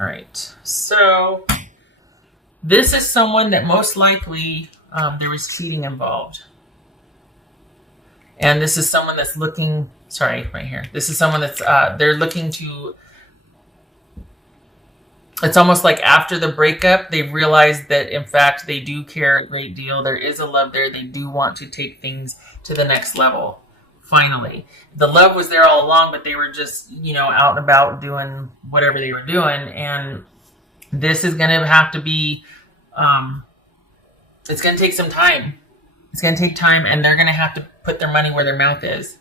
All right. So this is someone that most likely there was cheating involved. And this is someone that's looking, sorry, right here. This is someone that's, they're looking to, it's almost like after the breakup, they realize that in fact they do care a great deal. There is a love there. They do want to take things to the next level. Finally, the love was there all along, but they were just, out and about doing whatever they were doing. And this is going to have to be, it's going to take some time. It's going to take time, and they're going to have to put their money where their mouth is.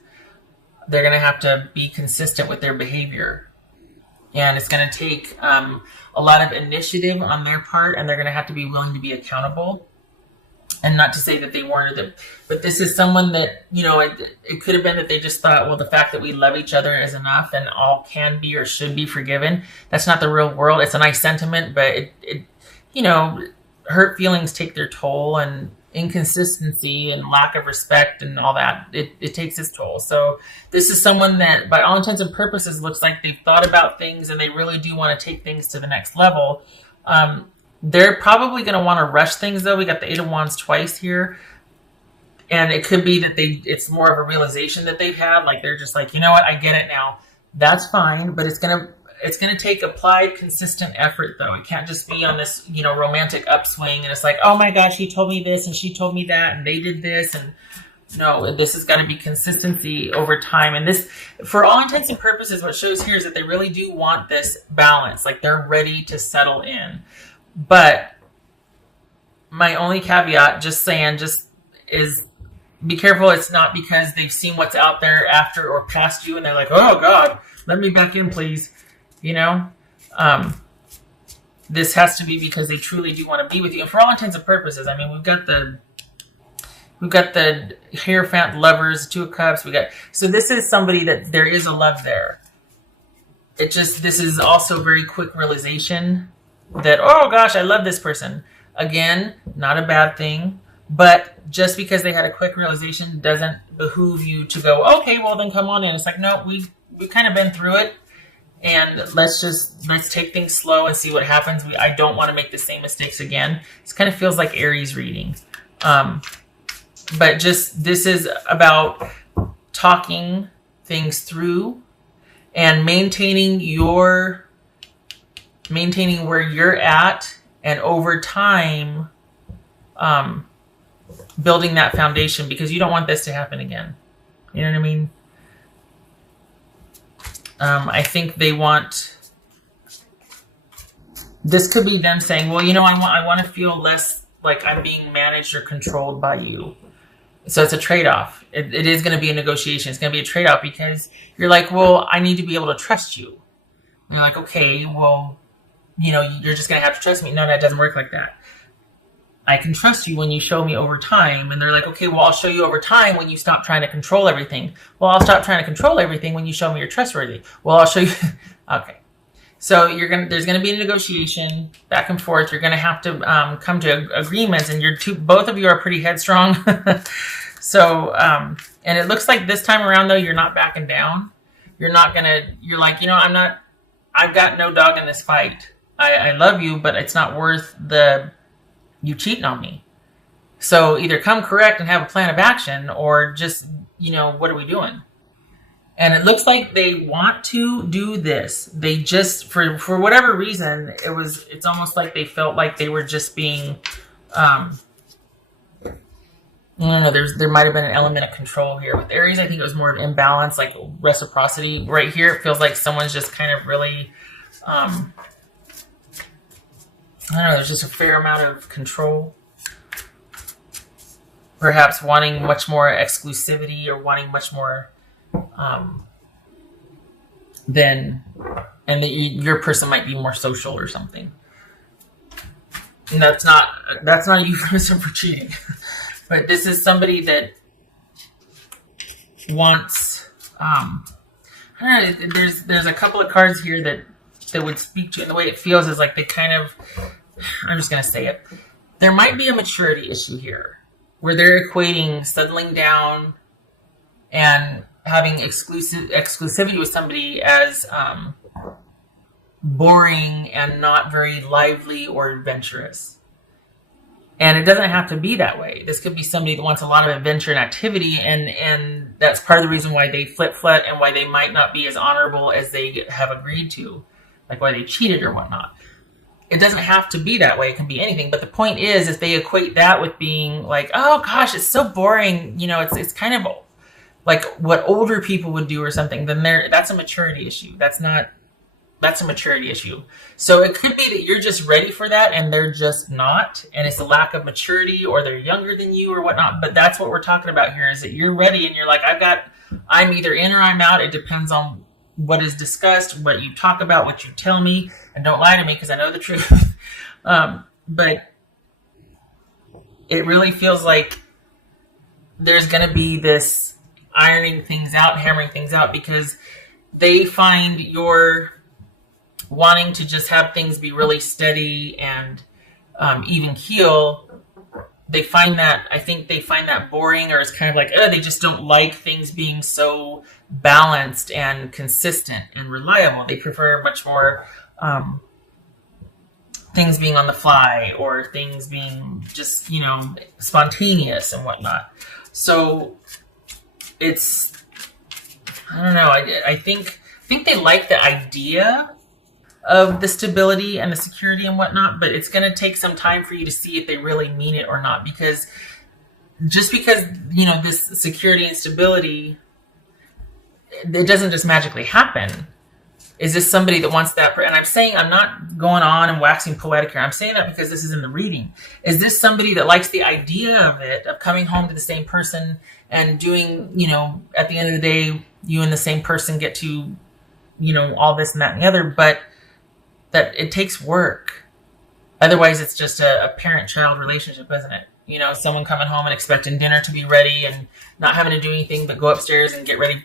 They're going to have to be consistent with their behavior. And it's going to take a lot of initiative on their part, and they're going to have to be willing to be accountable. And not to say that they weren't, but this is someone that, it could have been that they just thought, well, the fact that we love each other is enough and all can be or should be forgiven. That's not the real world. It's a nice sentiment, but hurt feelings take their toll, and inconsistency and lack of respect and all that, it takes its toll. So this is someone that, by all intents and purposes, looks like they've thought about things and they really do want to take things to the next level. They're probably going to want to rush things, though. We got the Eight of Wands twice here. And it could be that it's more of a realization that they've had. Like, they're just like, you know what, I get it now. That's fine, but it's going to take applied, consistent effort, though. It can't just be on this, romantic upswing. And it's like, oh my gosh, he told me this and she told me that and they did this. And no, this has got to be consistency over time. And this, for all intents and purposes, what shows here is that they really do want this balance. Like, they're ready to settle in. But my only caveat, just is be careful. It's not because they've seen what's out there after or past you and they're like, oh God, let me back in, please. This has to be because they truly do want to be with you. And for all intents and purposes, I mean, we've got the Hierophant, Lovers, Two of Cups. So this is somebody that there is a love there. This is also very quick realization that, oh gosh, I love this person. Again, not a bad thing, but just because they had a quick realization doesn't behoove you to go, okay, well then come on in. It's like, no, we've kind of been through it, and let's take things slow and see what happens. I don't want to make the same mistakes again. This kind of feels like Aries reading. But this is about talking things through and maintaining where you're at, and over time, building that foundation, because you don't want this to happen again. You know what I mean? I think this could be them saying, well, I want to feel less like I'm being managed or controlled by you. So it's a trade-off. It is going to be a negotiation. It's going to be a trade-off, because you're like, well, I need to be able to trust you. And you're like, okay, well, you're just going to have to trust me. No, that doesn't work like that. I can trust you when you show me over time. And they're like, okay, well, I'll show you over time when you stop trying to control everything. Well, I'll stop trying to control everything when you show me you're trustworthy. Well, I'll show you. Okay. So there's going to be a negotiation back and forth. You're going to have to come to agreements, and both of you are pretty headstrong. So, and it looks like this time around, though, you're not backing down. You're like, I've got no dog in this fight. I love you, but it's not worth you cheating on me. So either come correct and have a plan of action, or just, what are we doing? And it looks like they want to do this. They just, for whatever reason, it's almost like they felt like they were just being, I don't know, there might have been an element of control here. With Aries, I think it was more of imbalance, like reciprocity. Right here, it feels like someone's just kind of really, I don't know, there's just a fair amount of control. Perhaps wanting much more exclusivity, or wanting much more your person might be more social or something. And that's not a euphemism for cheating. But this is somebody that wants, I don't know, there's a couple of cards here that would speak to, and the way it feels is like they kind of, I'm just going to say it. There might be a maturity issue here, where they're equating settling down and having exclusivity with somebody as boring and not very lively or adventurous. And it doesn't have to be that way. This could be somebody that wants a lot of adventure and activity, and that's part of the reason why they flip-flop and why they might not be as honorable as they have agreed to, like why they cheated or whatnot. It doesn't have to be that way. It can be anything. But the point is, if they equate that with being like, oh gosh, it's so boring, it's kind of like what older people would do or something, then that's a maturity issue. That's a maturity issue. So it could be that you're just ready for that and they're just not, and it's a lack of maturity, or they're younger than you or whatnot. But that's what we're talking about here, is that you're ready and you're like, I'm either in or I'm out. It depends on what is discussed, what you talk about, what you tell me, and don't lie to me because I know the truth. But it really feels like there's going to be this ironing things out, hammering things out, because they find you're wanting to just have things be really steady and even keel. I think they find that boring, or it's kind of like, they just don't like things being so balanced and consistent and reliable. They prefer much more things being on the fly, or things being just, spontaneous and whatnot. So it's, I don't know. I think they like the idea of the stability and the security and whatnot, but it's going to take some time for you to see if they really mean it or not. Because just because, this security and stability, it doesn't just magically happen. Is this somebody that wants that? And I'm not going on and waxing poetic here. I'm saying that because this is in the reading. Is this somebody that likes the idea of it, of coming home to the same person and doing, at the end of the day, you and the same person get to, all this and that and the other, but that it takes work. Otherwise, it's just a parent-child relationship, isn't it? Someone coming home and expecting dinner to be ready and not having to do anything but go upstairs and get ready,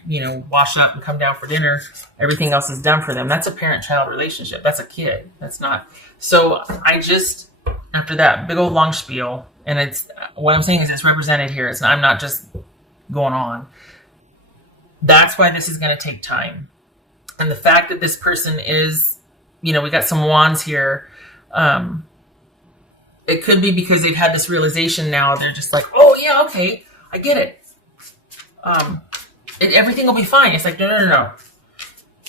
wash up and come down for dinner. Everything else is done for them. That's a parent-child relationship. That's a kid. That's not. So after that big old long spiel, and it's, what I'm saying is it's represented here. I'm not just going on. That's why this is going to take time. And the fact that this person is, we got some wands here. It could be because they've had this realization now. They're just like, oh yeah, okay, I get it. Everything will be fine. It's like, no.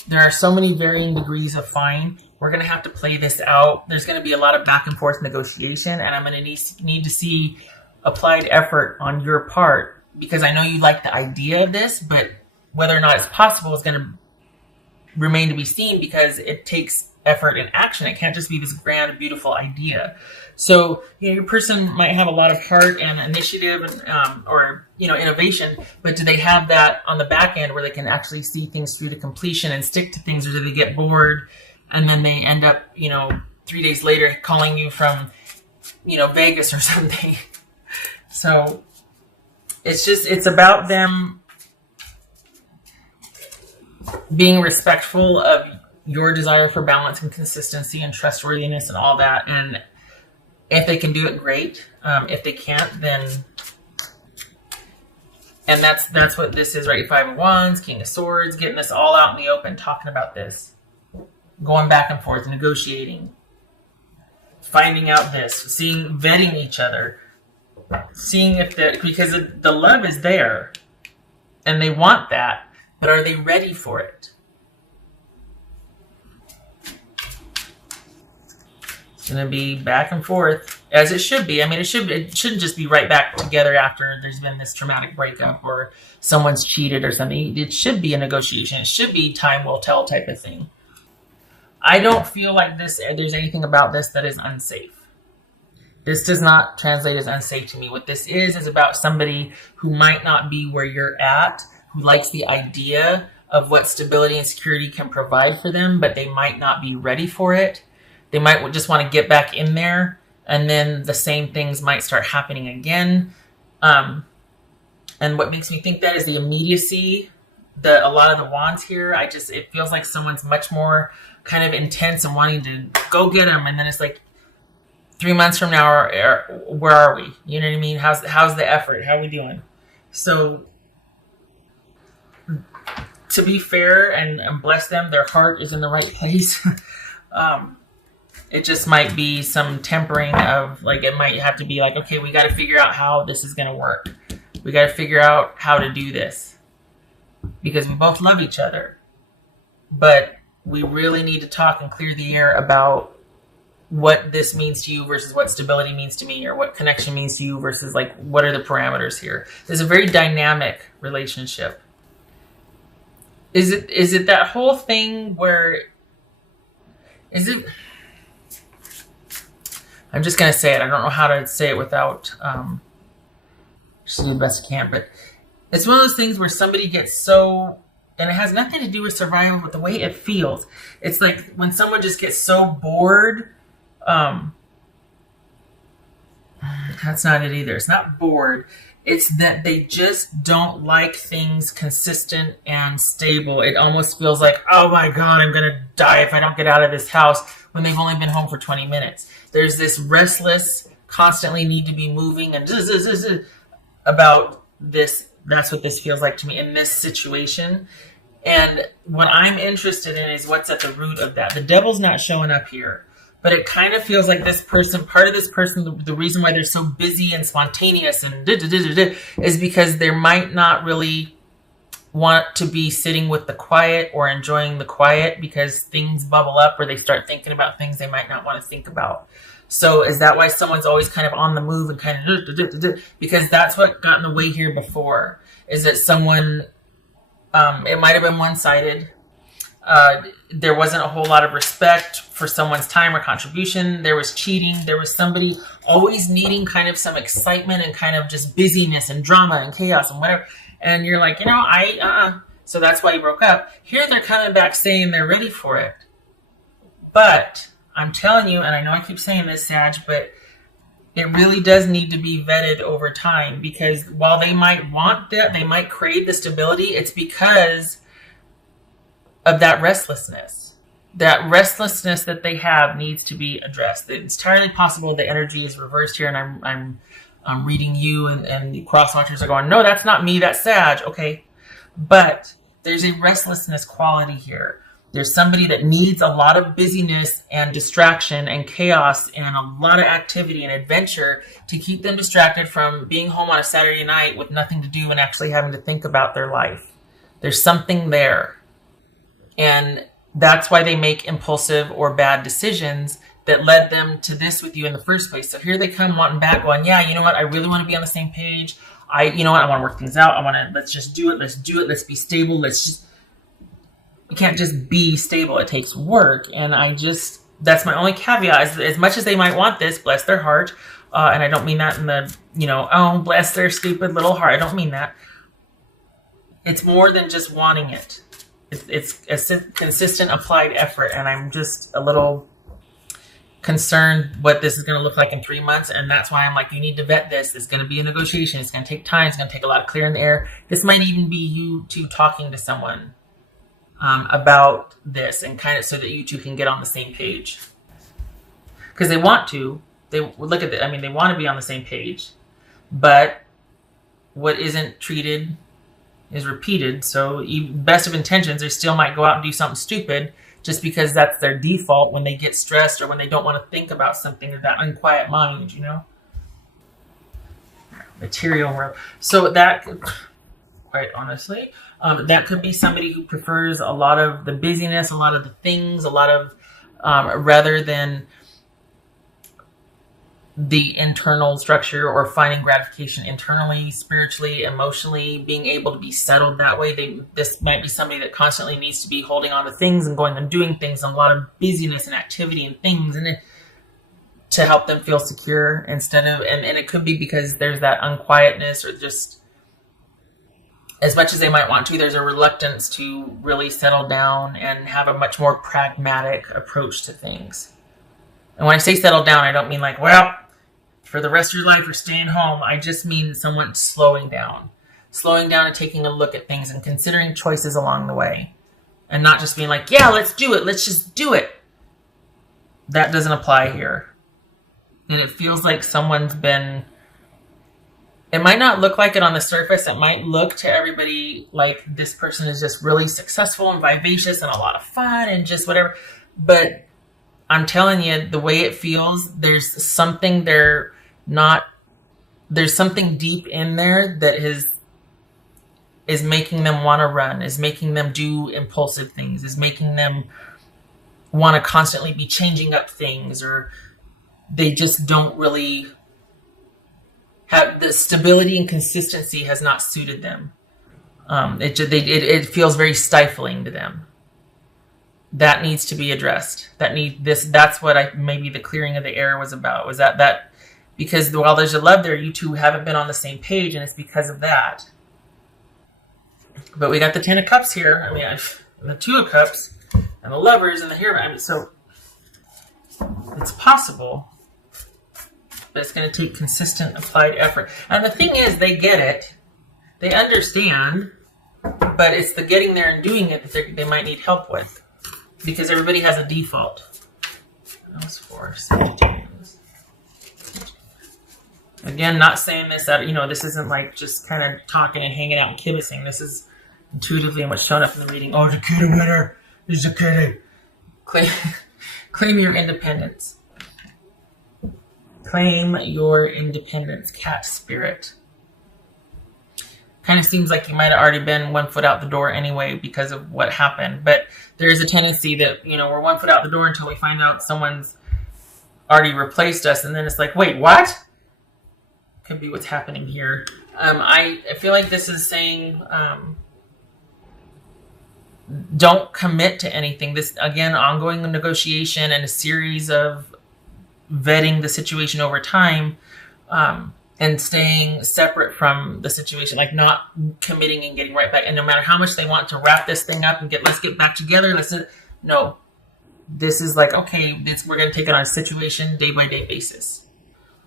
There are so many varying degrees of fine. We're going to have to play this out. There's going to be a lot of back and forth negotiation, and I'm going to need to see applied effort on your part, because I know you like the idea of this, but whether or not it's possible is going to remain to be seen, because it takes effort and action. It can't just be this grand, beautiful idea. So, your person might have a lot of heart and initiative and, or innovation, but do they have that on the back end where they can actually see things through to completion and stick to things, or do they get bored and then they end up, 3 days later calling you from, Vegas or something? So it's about them being respectful of your desire for balance and consistency and trustworthiness and all that. And if they can do it, great. If they can't, then, and that's what this is, right? 5 of Wands, King of Swords, getting this all out in the open, talking about this, going back and forth, negotiating, finding out this, vetting each other, seeing if because the love is there and they want that, but are they ready for it? It's going to be back and forth, as it should be. I mean, it shouldn't just be right back together after there's been this traumatic breakup or someone's cheated or something. It should be a negotiation. It should be time will tell type of thing. I don't feel like there's anything about this that is unsafe. This does not translate as unsafe to me. What this is about somebody who might not be where you're at, who likes the idea of what stability and security can provide for them, but they might not be ready for it. They might just want to get back in there, and then the same things might start happening again. And what makes me think that is the immediacy, a lot of the wands here. It feels like someone's much more kind of intense and wanting to go get them, and then it's like 3 months from now, where are we? You know what I mean? How's the effort? How are we doing? So, to be fair and bless them, their heart is in the right place. It just might be some tempering of, like, it might have to be like, okay, we got to figure out how this is going to work. We got to figure out how to do this because we both love each other. But we really need to talk and clear the air about what this means to you versus what stability means to me, or what connection means to you versus, like, what are the parameters here. There's a very dynamic relationship. Is it that whole thing where, is it, I'm just going to say it. I don't know how to say it without, just do the best I can. But it's one of those things where somebody gets so, and it has nothing to do with survival, but the way it feels. It's like when someone just gets so bored. That's not it either. It's not bored. It's that they just don't like things consistent and stable. It almost feels like, oh my God, I'm going to die if I don't get out of this house, when they've only been home for 20 minutes. There's this restless, constantly need to be moving and about this. That's what this feels like to me in this situation. And what I'm interested in is what's at the root of that. The devil's not showing up here, but it kind of feels like this person, part of this person, the reason why they're so busy and spontaneous and is because they might not really want to be sitting with the quiet or enjoying the quiet, because things bubble up or they start thinking about things they might not want to think about. So is that why someone's always kind of on the move and kind of, because that's what got in the way here before, is that someone, it might have been one-sided. There wasn't a whole lot of respect for someone's time or contribution. There was cheating. There was somebody always needing kind of some excitement and kind of just busyness and drama and chaos and whatever. And you're like, so that's why you broke up. Here they're coming back saying they're ready for it. But I'm telling you, and I know I keep saying this, Sag, but it really does need to be vetted over time, because while they might want that, they might crave the stability, it's because of that restlessness. That restlessness that they have needs to be addressed. It's entirely possible the energy is reversed here, and I'm reading you, and the cross-watchers are going, no, that's not me, that's Sag. Okay, but there's a restlessness quality here. There's somebody that needs a lot of busyness and distraction and chaos and a lot of activity and adventure to keep them distracted from being home on a Saturday night with nothing to do and actually having to think about their life. There's something there. And that's why they make impulsive or bad decisions that led them to this with you in the first place. So here they come wanting back, going, yeah, you know what? I really want to be on the same page. You know what? I want to work things out. Let's just do it. Let's do it. Let's be stable. You can't just be stable. It takes work. And that's my only caveat. As much as they might want this, bless their heart. And I don't mean that in the, oh, bless their stupid little heart. I don't mean that. It's more than just wanting it. It's a consistent applied effort. And I'm just a little concerned what this is going to look like in 3 months. And that's why I'm like, you need to vet this. It's going to be a negotiation. It's going to take time. It's going to take a lot of clearing the air. This might even be you two talking to someone about this, and kind of so that you two can get on the same page, because they want to. They look at it. I mean, they want to be on the same page, but what isn't treated is repeated. So, best of intentions, they still might go out and do something stupid just because that's their default when they get stressed or when they don't want to think about something, or that unquiet mind, Material world. So that, quite honestly, that could be somebody who prefers a lot of the busyness, a lot of the things, a lot of, rather than the internal structure or finding gratification internally, spiritually, emotionally, being able to be settled that way. This might be somebody that constantly needs to be holding on to things and going and doing things, and a lot of busyness and activity and things, and to help them feel secure instead of, and it could be because there's that unquietness, or just, as much as they might want to, there's a reluctance to really settle down and have a much more pragmatic approach to things. And when I say settle down, I don't mean like, well, for the rest of your life you're staying home. I just mean someone slowing down and taking a look at things and considering choices along the way, and not just being like, yeah, let's do it. Let's just do it. That doesn't apply here. And it feels like someone's been, it might not look like it on the surface. It might look to everybody like this person is just really successful and vivacious and a lot of fun and just whatever. But I'm telling you, the way it feels, there's something they're not, there's something deep in there that is making them want to run, is making them do impulsive things, is making them want to constantly be changing up things, or they just don't really have the stability and consistency has not suited them. It feels very stifling to them. That needs to be addressed. That's what maybe the clearing of the air was about. Was that because while there's a love there, you two haven't been on the same page, and it's because of that. But we got the Ten of Cups here. I mean, the Two of Cups and the Lovers and the Hierophant. I mean, so it's possible, but it's going to take consistent applied effort. And the thing is, they get it, they understand, but it's the getting there and doing it that they might need help with. Because everybody has a default. That was for Sagittarius. Again, not saying this that, this isn't like just kind of talking and hanging out and kibitzing. This is intuitively what's shown up in the reading. Oh, the kitty winner is a kitty. Claim your independence. Claim your independence, cat spirit. Kind of seems like you might have already been 1 foot out the door anyway because of what happened. But there's a tendency that, we're 1 foot out the door until we find out someone's already replaced us. And then it's like, wait, what? Could be what's happening here. I feel like this is saying, don't commit to anything. This, again, ongoing negotiation and a series of vetting the situation over time. And staying separate from the situation, like not committing and getting right back. And no matter how much they want to wrap this thing up and let's get back together. No, this is like, okay, we're going to take it on a situation day by day basis.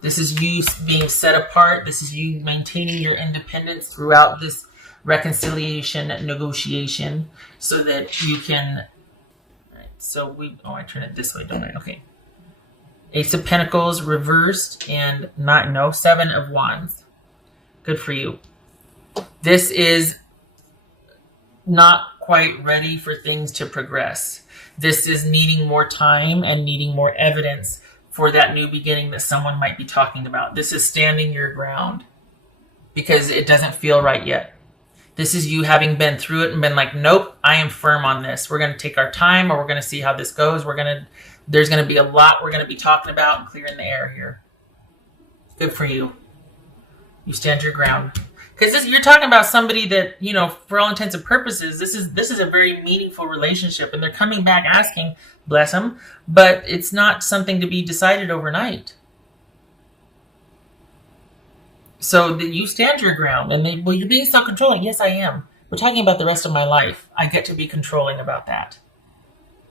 This is you being set apart. This is you maintaining your independence throughout this reconciliation negotiation so that you can. All right, so I turn it this way, don't I? Okay. Ace of Pentacles reversed and Seven of Wands. Good for you. This is not quite ready for things to progress. This is needing more time and needing more evidence for that new beginning that someone might be talking about. This is standing your ground because it doesn't feel right yet. This is you having been through it and been like, nope, I am firm on this. We're going to take our time, or we're going to see how this goes. There's going to be a lot we're going to be talking about and clearing the air here. Good for you. You stand your ground. Because you're talking about somebody that, for all intents and purposes, this is a very meaningful relationship. And they're coming back asking, bless them, but it's not something to be decided overnight. So that you stand your ground. And you're being self-controlling. Yes, I am. We're talking about the rest of my life. I get to be controlling about that.